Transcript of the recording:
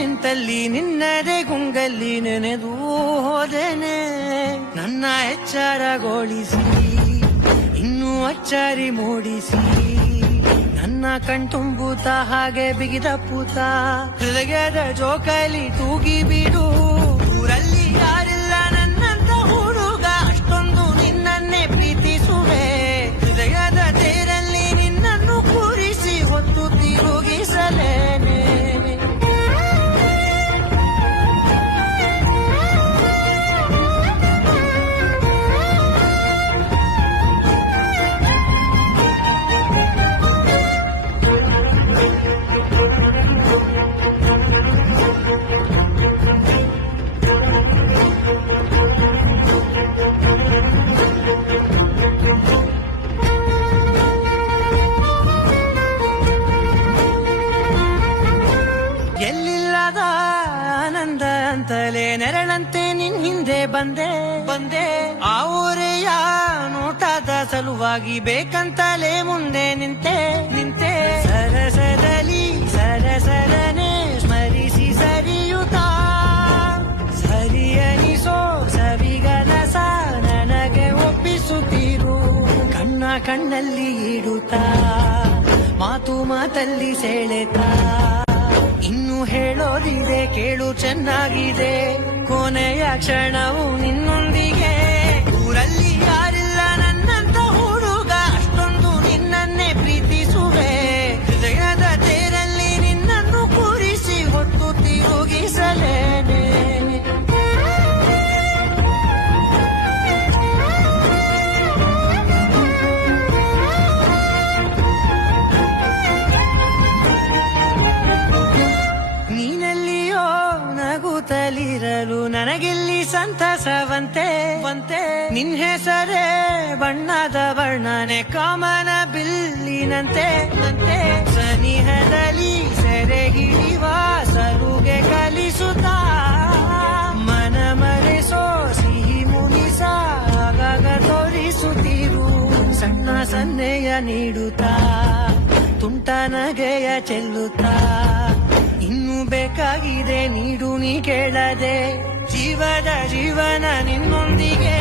ನಿಂತಲ್ಲಿ ನಿನ್ನದೇ ಗುಂಗಲ್ಲಿ ನೆನೆದು ಹೋದೆನೆ. ನನ್ನ ಎಚ್ಚರಗೊಳಿಸಿ ಇನ್ನೂ ಅಚ್ಚರಿ ಮೂಡಿಸಿ, ನನ್ನ ಕಣ್ತುಂಬುತ್ತ ಹಾಗೆ ಬಿಗಿದ ಪೂತ ಹೃದಯದ ಜೋಕಾಲಿ ತೂಗಿ ಬಿಡು. ಊರಲ್ಲಿ ಯಾರಿಲ್ಲ ನನ್ನಂತ ಹುಡುಗ, ಅಷ್ಟೊಂದು ನಿನ್ನನ್ನೇ ಪ್ರೀತಿಸುವೆ. ಹೃದಯದ ತೇರಲ್ಲಿ ನಿನ್ನನ್ನು ಕೂರಿಸಿ ಹೊತ್ತು ತಿರುಗಿಸಲೇನೆ. ಎಲ್ಲಿಲ್ಲದ ಆನಂದ ಅಂತಲೇ ನೆರಳಂತೆ ನಿನ್ ಹಿಂದೆ ಬಂದೆ. ಆ ಊರೆಯ ನೋಟದ ಸಲುವಾಗಿ ಬೇಕಂತಲೇ ಮುಂದೆ ನಿಂತೆ. ಸರಸದಲ್ಲಿ ಸರಸರನೆ ಸ್ಮರಿಸಿ ಸರಿಯುತ್ತ ಸರಿಯನಿಸೋ ಸವಿಗನಸ ನನಗೆ ಒಪ್ಪಿಸುತ್ತೀರು. ಕಣ್ಣಲ್ಲಿ ಇಡುತ್ತಾ ಮಾತಲ್ಲಿ ಸೆಳೆತಾ, ಇನ್ನು ಹೇಳೋದಿದೆ ಕೇಳು ಚೆನ್ನಾಗಿದೆ. ಕೊನೆಯ ಕ್ಷಣವು ನಿನ್ನೊಂದಿಗೆ. ಊರಲ್ಲಿ ಯಾರಿಲ್ಲ ನನ್ನಂತ ಹುಡುಗ, ಅಷ್ಟೊಂದು ನಿನ್ನನ್ನೇ ಪ್ರೀತಿಸುವೆ. ಹೃದಯದ ತೇರಲ್ಲಿ ನಿನ್ನನ್ನು ಕೂರಿಸಿ ಹೊತ್ತು ತಿರುಗಿಸಲೇನೆ. ನೀನೆಲ್ಲಿಯೋ ನಗುತ್ತಲಿರಲು ನನಗೆಲ್ಲಿ ಸಂತಸವಂತೆ. ನಿನ್ ಹೆಸರೇ ಬಣ್ಣದ ವರ್ಣನೆ ಕಾಮನ ಬಿಲ್ಲಿನಂತೆ. ಸನಿಹದಲ್ಲಿ ಸೆರೆ ಹಿಡಿಯುವ ಸಲುಗೆ ಕಲಿಸುತ್ತಾ ಮನ ಮರೆಸೋ ಸಿಹಿ ಮುನಿಸ ಆಗಾಗ ತೋರಿಸುತ್ತೀರು. ಸಣ್ಣ ಸನ್ನೆಯ ನೀಡುತ್ತಾ ತುಂಟ ನಗೆಯ ಚೆಲ್ಲುತ್ತಾ, ಇನ್ನು ಬೇಕಾಗಿದೆ ನೀಡು ನೀ ಕೇಳದೆ. ಜೀವನ ನಿನ್ನೊಂದಿಗೆ.